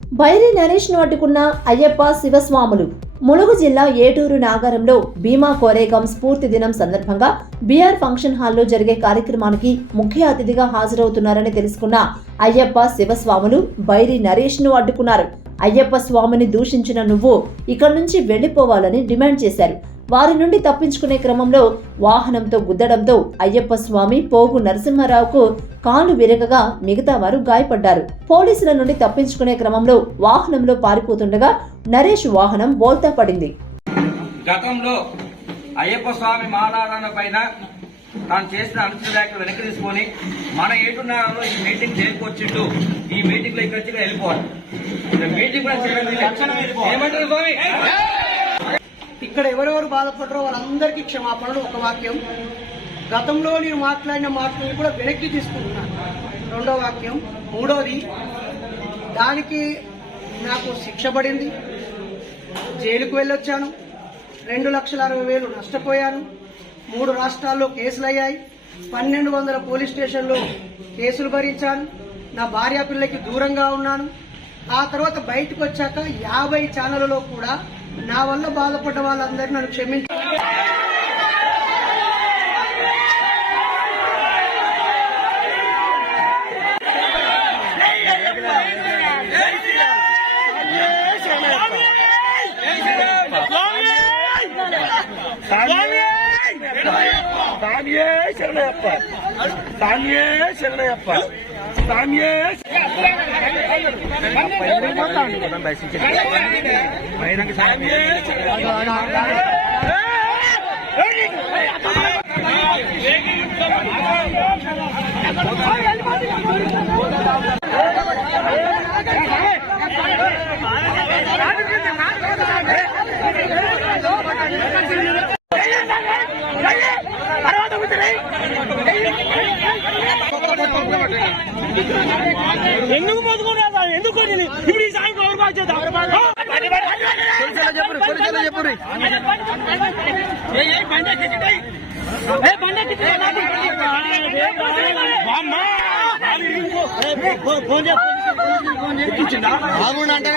బైరి నరేష్ ను అడ్డుకున్న అయ్యప్ప శివస్వాములు. ములుగు జిల్లా ఏటూరు నాగారంలో భీమా కోరేగాం స్ఫూర్తి దినం సందర్భంగా బీఆర్ ఫంక్షన్ హాల్లో జరిగే కార్యక్రమానికి ముఖ్య అతిథిగా హాజరవుతున్నారని తెలుసుకున్న అయ్యప్ప శివస్వాములు బైరి నరేష్ ను అడ్డుకున్నారు. అయ్యప్ప స్వామిని దూషించిన నువ్వు ఇక్కడి నుంచి వెళ్లిపోవాలని డిమాండ్ చేశారు. వారి నుండి తప్పించుకునే క్రమంలో వాహనంతో గుద్దడంతో అయ్యప్ప స్వామి పోగు నరసింహారావుకు కాలు విరగగా మిగతా వారు గాయపడ్డారు. పోలీసుల నుండి తప్పించుకునే క్రమంలో వాహనంలో పారిపోతుండగా నరేష్ వాహనం బోల్తా పడింది. గతంలో అయ్యప్ప స్వామి మాలారాధన పైన తాను చేసిన అనుచిత వ్యాఖ్యలు వెనక్కి తీసుకొని మన ఏటున్నారో ఈ మీటింగ్ చేరుకొచ్చిండు. ఈ మీటింగ్ లో ఇక్కడ వెళ్ళిపోవాలి. మీటింగ్ ఏమంటారు స్వామి? ఇక్కడ ఎవరెవరు బాధపడరో వాళ్ళందరికీ క్షమాపణలు. ఒక వాక్యం, గతంలో నేను మాట్లాడిన మాటలను కూడా వెనక్కి తీసుకుంటున్నాను. రెండో వాక్యం. మూడోది, దానికి నాకు శిక్ష పడింది, జైలుకు వెళ్ళొచ్చాను, 2,60,000 నష్టపోయాను, 3 రాష్ట్రాల్లో కేసులయ్యాయి, 1,200 పోలీస్ స్టేషన్లో కేసులు భరించాను, నా భార్య పిల్లకి దూరంగా ఉన్నాను. ఆ తర్వాత బయటకు వచ్చాక 50 ఛానళ్లలో కూడా నా వల్ల బాధపడ్డ వాళ్ళందరూ నన్ను క్షమించారు. ఎందుకు పోతుకున్నా ఎందుకు ఇప్పుడు ఈ సాయంత్రం ఎవరు బాగా చేద్దాం బాగుండంటే